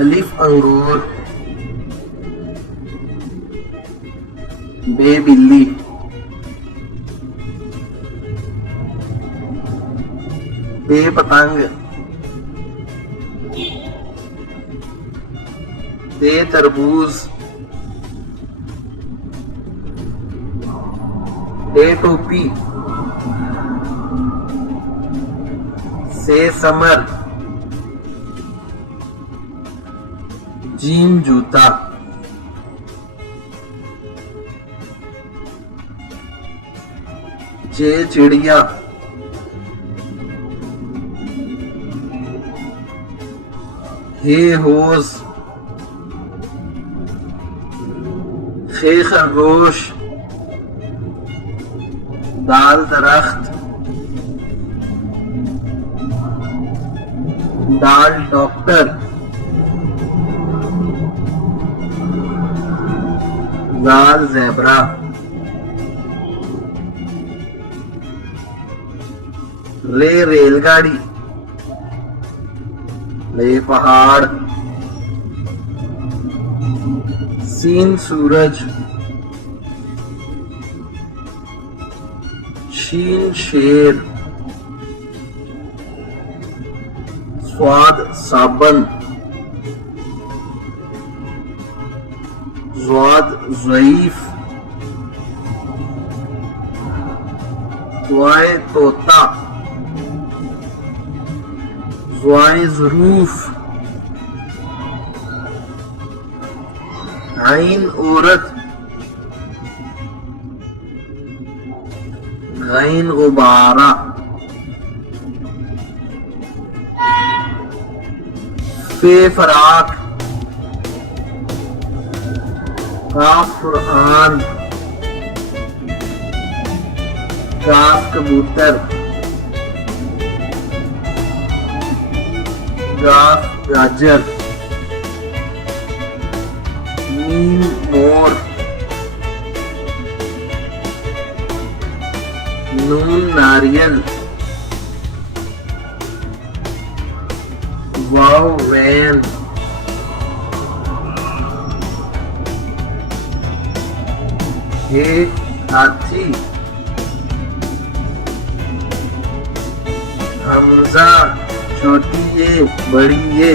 अलिफ अंगूर, बे बिल्ली, बे पतंग, दे तरबूज, दे टोपी, से समर, जीम जूता, जे चिड़िया, हे होश, खे खरगोश, दाल दरख्त, दाल डॉक्टर, दाल ज़ेब्रा, रे रेलगाड़ी, ले पहाड़, सीन सूरज, शीन शेर, स्वाद साबन, ज़्वाद ज़ईफ, ज़्वाए तोता, ज़्वाए ज़रूफ, आइन औरत, गैन गुब्बारा, फे फराक, काफ कुरआन, काफ कबूतर, गाफ गाजर, मीम मोर, नून नारियल, वाव वैन, हे हाथी, हमजा छोटी ये बड़ी ये,